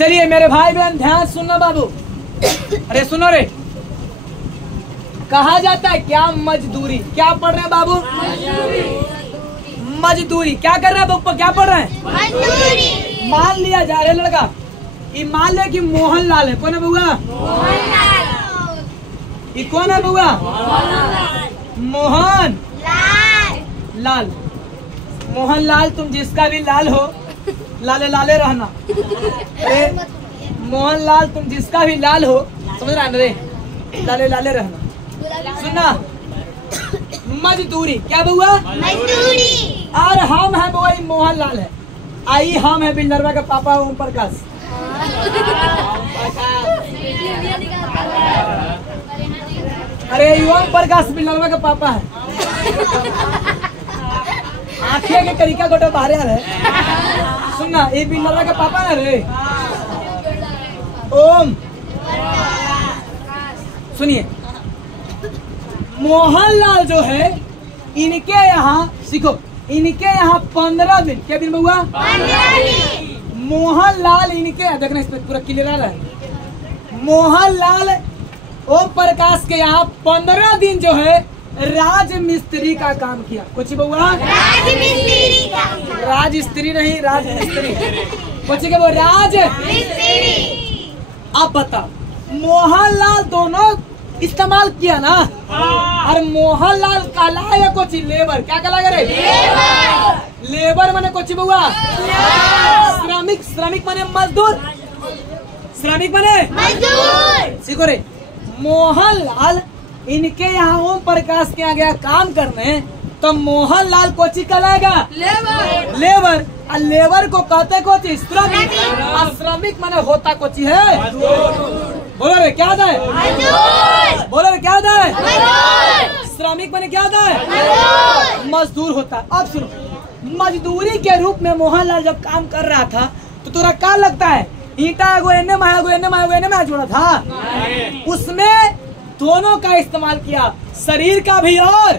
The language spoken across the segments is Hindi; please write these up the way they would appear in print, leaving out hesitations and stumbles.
चलिए मेरे भाई बहन ध्यान सुनना बाबू, अरे सुनो रे, कहा जाता है क्या मजदूरी, क्या पढ़ रहे हैं बाबू? मजदूरी। क्या कर रहे हैं बाबू, क्या पढ़ रहे हैं? मजदूरी। मान लिया जा रहा है लड़का, ये मान ले कि मोहनलाल है। कौन है बउआ? ये कौन है बउआ? मोहन लाल। मोहनलाल, तुम जिसका भी लाल हो, लाले लाले रहना। अरे मोहनलाल, तुम जिसका भी लाल हो, समझ रहा है रे, लाले लाले रहना। सुनना, मजदूरी। क्या बउआ? मजदूरी। और हम है बउआ, मोहनलाल है। आई हम है बिल्डरवा का पापा ओम प्रकाश। अरे ओम प्रकाश बिल्डरवा का पापा है। आखिया के तरीका गोटा बाहर है। सुनना, ये बिल्डरवा का पापा है रे, ओम। सुनिए, मोहनलाल जो है, इनके यहाँ सीखो, इनके यहाँ 15 दिन। क्या दिन हुआ? 15 दिन। मोहनलाल इनके, देखना इसमें पूरा क्लियर है। मोहनलाल ओम प्रकाश के यहाँ 15 दिन जो है राज मिस्त्री का काम किया। कुछ बउआ? राज मिस्त्री का। राज स्त्री नहीं, राज मिस्त्री। कुछ के वो राज मिस्त्री। अब बताओ, मोहनलाल दोनों इस्तेमाल किया ना। और मोहनलाल कहला या कुछ लेबर। क्या कहला रे? लेबर। लेबर माने कुछ बउआ? श्रमिक। श्रमिक माने मजदूर। श्रमिक माने मजदूर। सीखो रे, मोहनलाल इनके यहाँ ओम प्रकाश के यहाँ गया काम करने, तो मोहनलाल कोची कहलाएगा? लेबर। लेबर। और लेबर को कहते कोची? श्रमिक। और श्रमिक माने होता कोची है? बोलो रे क्या होता है? बोलो रे क्या होता है? श्रमिक माने क्या होता है? मजदूर होता है। अब सुनो, मजदूरी के रूप में मोहनलाल जब काम कर रहा था, तो तुरा क्या लगता है? ईटा गोयने में जोड़ा था, उसमें दोनों का इस्तेमाल किया, शरीर का भी और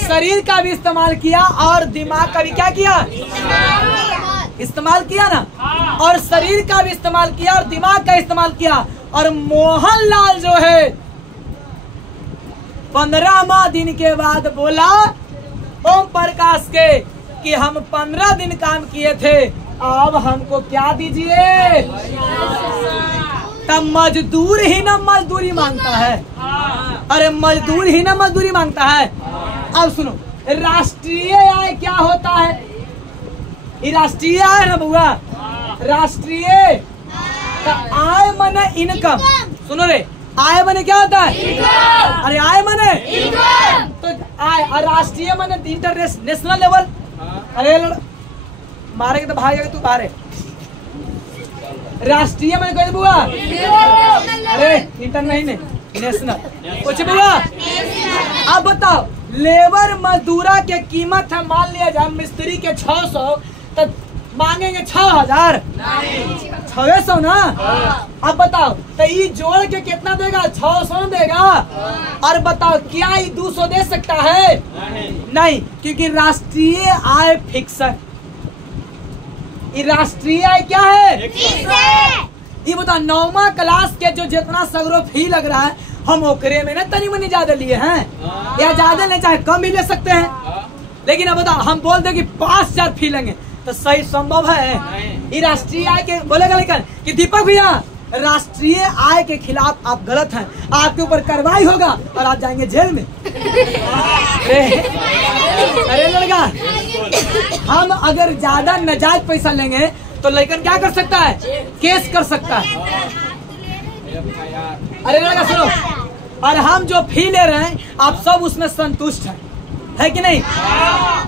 शरीर का भी इस्तेमाल किया, और दिमाग का भी क्या किया? इस्तेमाल किया ना। और शरीर का भी इस्तेमाल किया और दिमाग का इस्तेमाल किया। और मोहनलाल जो है 15वां दिन के बाद बोला ओम प्रकाश के कि हम 15 दिन काम किए थे, अब हमको क्या दीजिए? तब मजदूर ही ना मजदूरी मांगता है। अरे मजदूर ही ना मजदूरी मांगता है। अब सुनो, राष्ट्रीय आय क्या होता है? ये राष्ट्रीय आय है ना बुआ। राष्ट्रीय आय माने इनकम। सुनो रे, आय माने क्या होता है? अरे आय माने तो आय, और राष्ट्रीय माने इंटरनेशनल लेवल। अरे मारे के तो भाई तू बाहर। राष्ट्रीय में कोई बुआ? अरे इंटर नहीं, नेशनल। कुछ बुआ? अब बताओ, लेबर मजदूरा के कीमत है, मान लिया जाए मिस्त्री के 600, तो मांगेंगे 6000, 600 ना। अब बताओ, तो ये जोड़ के कितना देगा? 600 देगा। और बताओ, क्या ये 200 दे सकता है? नहीं, क्योंकि राष्ट्रीय आय फिक्स है। ये राष्ट्रीय आय क्या है? ये बताओ, 9वां क्लास के जो जितना सगरो फी लग रहा है, हम ओकरे में ना तनी मनी ज्यादा लिए हैं, या ज्यादा नहीं, चाहे कम भी ले सकते हैं। लेकिन अब बताओ, हम बोल दे कि 5000 फी लेंगे, तो सही संभव है? ये राष्ट्रीय आय के बोलेगा लेकिन कि दीपक भैया राष्ट्रीय आय के खिलाफ आप गलत हैं, आपके ऊपर कार्रवाई होगा और आप जाएंगे जेल में। अरे लड़का, हम अगर ज्यादा नाजायज पैसा लेंगे तो लड़कन क्या कर सकता है? केस कर सकता है। अरे लड़का सुनो, और हम जो फी ले रहे हैं आप सब उसमें संतुष्ट है कि नहीं?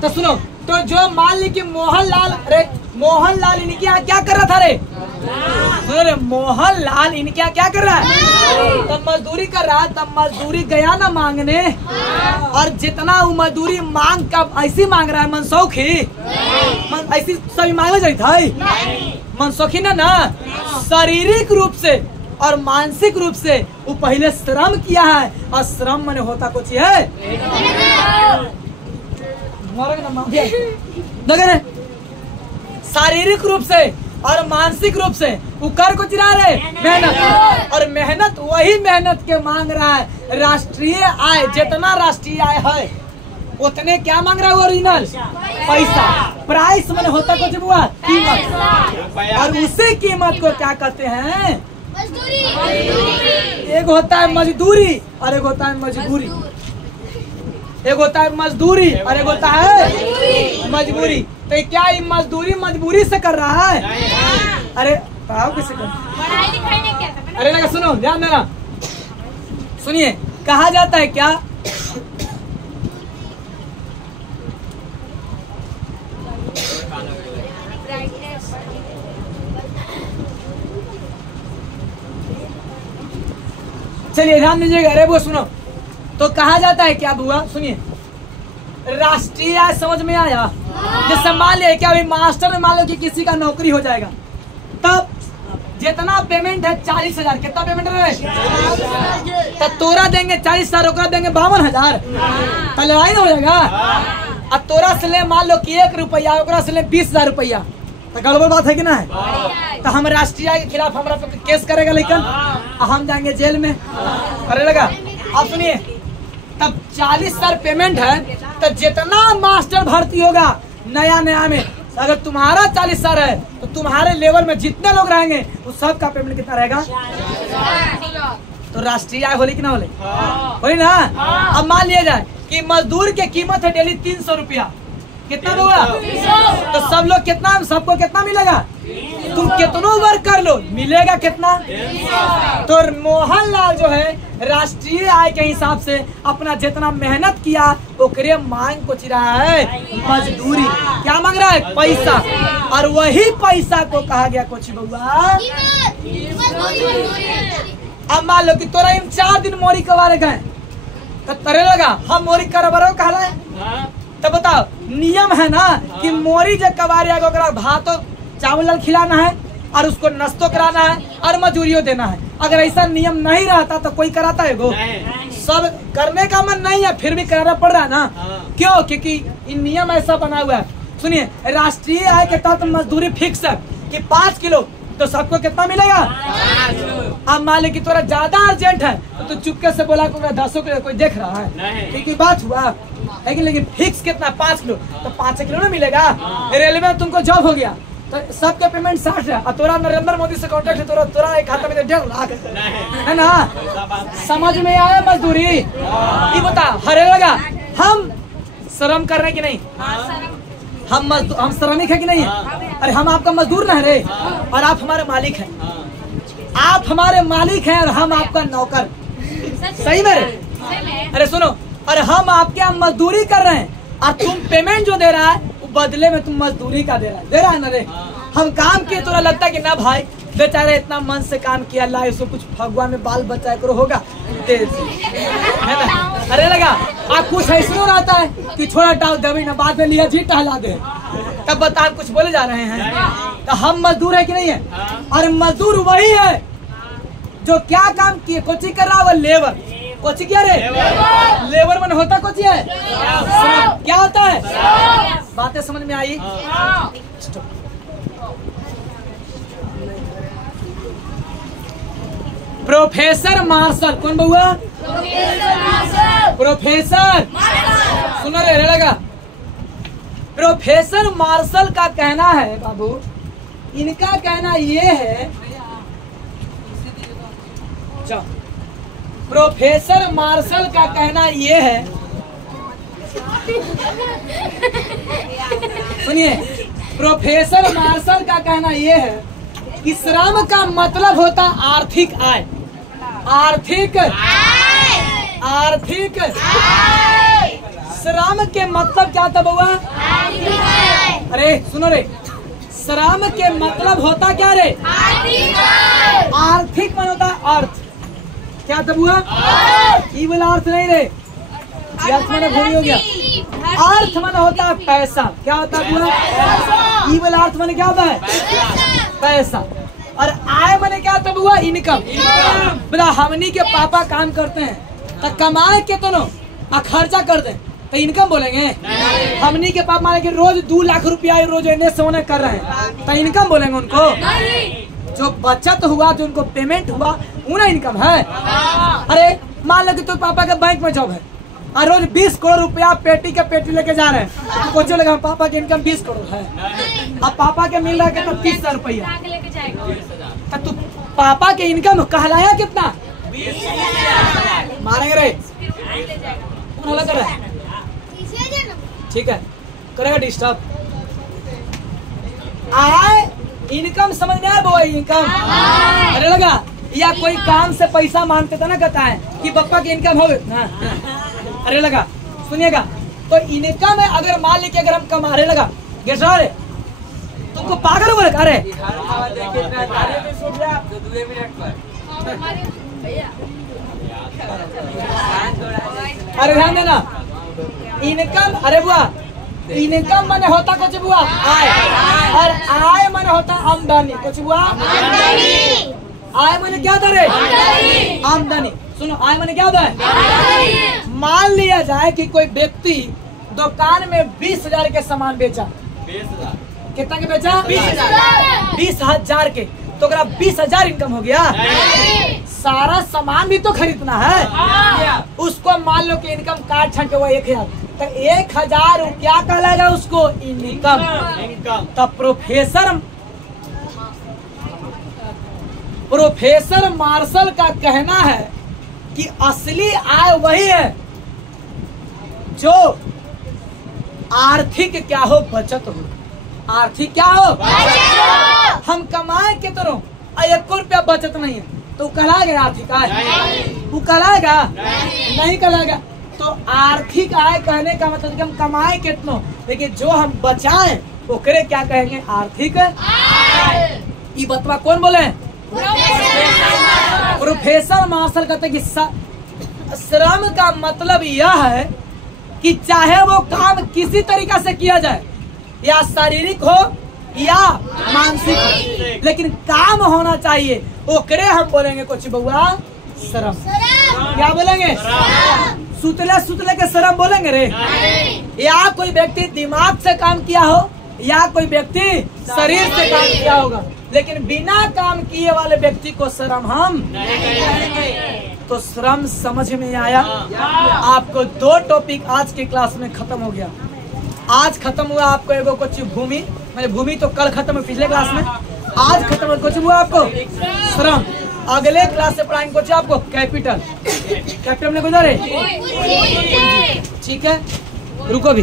तो सुनो, तो जो मान ली कि मोहनलाल, अरे मोहनलाल इनके यहाँ क्या कर रहा था रे? अरे मोहनलाल इनके यहाँ क्या कर रहा है? तब मजदूरी कर रहा है। तब मजदूरी गया ना मांगने, और जितना वो मजदूरी मांग कब ऐसी मांग रहा है मनसौखी, ऐसी सभी मांगना चाहिए था मनसौखी ना। शारीरिक रूप से और मानसिक रूप से वो पहले श्रम किया है, और श्रम माने होता कुछ है शारीरिक रूप से और मानसिक रूप से वो कर कुछ रहा है मेहनत, और मेहनत वही मेहनत के मांग रहा है राष्ट्रीय आय। जितना राष्ट्रीय आय है उतने क्या मांग रहा है ओरिजिनल पैसा। प्राइस मैंने होता कुछ हुआ कीमत, और उसी कीमत को क्या कहते हैं एक होता है मजदूरी और एक होता है मजबूरी। एक होता है मजदूरी और एक होता है मजबूरी। तो क्या ये मजदूरी मजबूरी से कर रहा है? अरे पढ़ाओ किसे कर? पढ़ाई लिखाई नहीं क्या? अरे लगा सुनो, ध्यान देना, सुनिए। कहा जाता है क्या, चलिए ध्यान दीजिएगा। अरे वो सुनो, तो कहा जाता है क्या बुआ, सुनिए, राष्ट्रीय आय समझ में आया? जैसे मान लिया क्या, अभी मास्टर में मान लो कि किसी का नौकरी हो जाएगा, तब जितना पेमेंट है 40,000। कितना पेमेंट है? तब तोरा देंगे 40,000, ओकरा देंगे 52,000, तो लड़ाई ना हो जाएगा। अब तोरा से ले मान लो कि 1 रुपया, ओकरा से ले 20,000 रुपया, तो गड़बड़ बात है कि ना है? तो हम राष्ट्रीय आय के खिलाफ हमारा केस करेगा, लेकिन हम जाएंगे जेल में। अरे लगा, अब सुनिए, तब 40,000 पेमेंट है, तो जितना मास्टर भर्ती होगा नया नया में, अगर तुम्हारा 40,000 है तो तुम्हारे लेवल में जितने लोग रहेंगे वो सब का पेमेंट कितना रहेगा? तो राष्ट्रीय आय होली कि ना होली? होली ना। अब मान लिया जाए कि मजदूर की कीमत है डेली 300 रुपया, कितना होगा? तो सब लोग कितना, सबको कितना मिलेगा? तुम कितनों वर्क कर लो मिलेगा कितना? तो मोहनलाल जो है राष्ट्रीय आय के हिसाब से अपना जितना मेहनत किया ओकरे मांग कुछ रहा है मजदूरी। क्या मांग रहा है? पैसा। और वही पैसा को कहा गया कुछ बउआ। अब मान लो कि तोरा इन 4 दिन मोरी कबारे गए, तो तरे लगा हम मोरी करबरो कहला है। तो बताओ, नियम है ना कि मोरी जब कबारे भातो चावल खिलाना है और उसको नाश्तो कराना है और मजूरियों देना है। अगर ऐसा नियम नहीं रहता तो कोई कराता है गो? सब करने का मन नहीं है, फिर भी कराना पड़ रहा है ना। क्यों? क्योंकि इन नियम ऐसा बना हुआ है। सुनिए, राष्ट्रीय आय के तहत मजदूरी फिक्स है कि 5 किलो, तो सबको कितना मिलेगा? अब मान ले कि थोड़ा ज्यादा अर्जेंट है तो चुपके से बोला कि 10 किलो, कोई देख रहा है? क्योंकि बात हुआ है कि, लेकिन फिक्स कितना? 5 किलो, तो 5 किलो ना मिलेगा। रेलवे में तुमको जॉब हो गया तो सबके पेमेंट 60 है, और तोरा नरेंद्र मोदी से कॉन्टेक्ट है, तोरा एक खाता में 1.5 लाख है ना। समझ में आया मजदूरी? ये बता, हरे लगा हम शर्म कर रहे कि नहीं? हम श्रमिक है कि नहीं? अरे हम आपका मजदूर ना है रे, और आप हमारे मालिक हैं। आप हमारे मालिक हैं और हम आपका नौकर। सही में? अरे सुनो, अरे हम आपके यहाँ मजदूरी कर रहे हैं और तुम पेमेंट जो दे रहा है बदले में तुम मजदूरी का दे रहा है ना रे। हम काम किए, तोरा लगता है कि ना भाई बेचारे इतना मन से काम किया, अल्लाह इसको कुछ भगवान में बाल बच्चा करो होगा है ना? अरे लगा आप कुछ ऐसे रहता है कि छोड़ा टाल दबी ना, बाद में लिया जी टहला दे, तब बता आप कुछ बोले जा रहे हैं। तो हम मजदूर है कि नहीं है? और मजदूर वही है जो क्या काम किए, कोची कर रहा है? वो लेबर। कोची क्या रे? लेबर में होता कोची है? क्या होता है? बातें समझ में आई? प्रोफेसर मार्शल, कौन बउआ? प्रोफेसर सुनो रे लगा। प्रोफेसर मार्शल का कहना है बाबू, इनका कहना ये है, प्रोफेसर मार्शल का कहना ये है, सुनिए, प्रोफेसर मार्शल का कहना ये है कि श्रम का मतलब होता आर्थिक आय। आर्थिक श्रम के मतलब क्या था बउआ? अरे सुनो रे, श्रम के मतलब होता क्या रे? आर्थिक मन होता अर्थ। क्या था बुआ? ये वाला अर्थ नहीं रे, अर्थ मैंने भूल हो गया। अर्थ मन होता है पैसा। क्या होता है बुआ? ये वाला अर्थ मैंने क्या होता है? पैसा। और आय मैंने क्या होता बुआ? इनकम। बता, हमनी के पापा काम करते हैं तो कमाए के तो नो खर्चा कर दे, तो इनकम बोलेंगे? हमनी के पाप माने कि रोज 2 लाख रुपया रोज इन्हें सोने कर रहे हैं, तो इनकम बोलेंगे उनको? जो बचत हुआ, जो उनको पेमेंट हुआ, उन्हें इनकम है। अरे मान लो कि तो पापा के बैंक में जॉब है और रोज 20 करोड़ रुपया पेटी के पेटी लेके जा रहे हैं, तो सोचो लगा पापा की इनकम 20 करोड़ है, अब पापा के मिल रहा है कितना? 30,000 रुपया। तो तू पापा के इनकम कहलाया कितना? मारेंगे रे, कौन हल्ला कर रहा है? ठीक है, करेगा डिस्टर्ब। आए इनकम समझ में आया बोआ? इनकम अरे लगा या कोई काम से पैसा मांगते था ना, कहता है कि पापा की इनकम हो ना, अरे लगा सुनिएगा, तो इनकम है अगर मान लीजिए अगर हम कमा रहे लगा गेसरा रे, तुमको पागल बोले? अरे अरे ध्यान देना, इनकम, अरे बुआ इनकम माने होता कुछ बुआ आय, और आय माने होता आमदनी। कुछ बुआ आय माने क्या होता रे? आमदनी। सुनो, आय माने क्या होता है? मान लिया जाए कि कोई व्यक्ति दुकान में 20,000 के सामान बेचा। कितना के बेचा? 20,000 के। तो अगर 20,000 इनकम हो गया, सारा सामान भी तो खरीदना है, उसको मान लो कि इनकम काट छंटे हुआ 1,000, तो 1,000 क्या कहलाएगा उसको? इनकम। तब प्रोफेसर मार्शल का कहना है कि असली आय वही है जो आर्थिक क्या हो? बचत हो। आर्थिक क्या हो? हम कमाए कितनों और 1 रुपया बचत नहीं है, तो कहलाएगा आर्थिक आय? वो कहलाएगा? नहीं कहलाएगा। तो आर्थिक आय कहने का मतलब कि हम कमाए कितनों, लेकिन जो हम बचाए ओकरे क्या कहेंगे? आर्थिक आय। ये बतवा कौन बोले? प्रोफेसर मार्शल कहते कि श्रम का मतलब यह है कि चाहे वो काम किसी तरीका से किया जाए, या शारीरिक हो या मानसिक हो, लेकिन काम होना चाहिए, ओकरे हम बोलेंगे कुछ बउआ श्रम। क्या बोलेंगे? सुतले सुतले के श्रम बोलेंगे रे? या कोई व्यक्ति दिमाग से काम किया हो या कोई व्यक्ति शरीर से काम किया होगा, लेकिन बिना काम किए वाले व्यक्ति को श्रम हम नहीं कहेंगे। तो श्रम समझ में आया? आपको 2 टॉपिक आज के क्लास में खत्म हो गया। आज खत्म हुआ आपको एगो कुछ भूमि, मैंने भूमि तो कल खत्म हुआ पिछले क्लास में, आज खत्म हुआ कुछ हुआ आपको श्रम। अगले क्लास से पढ़ाएंगे कुछ आपको कैपिटल। कैपिटल में गुजरे, ठीक है, रुको भी।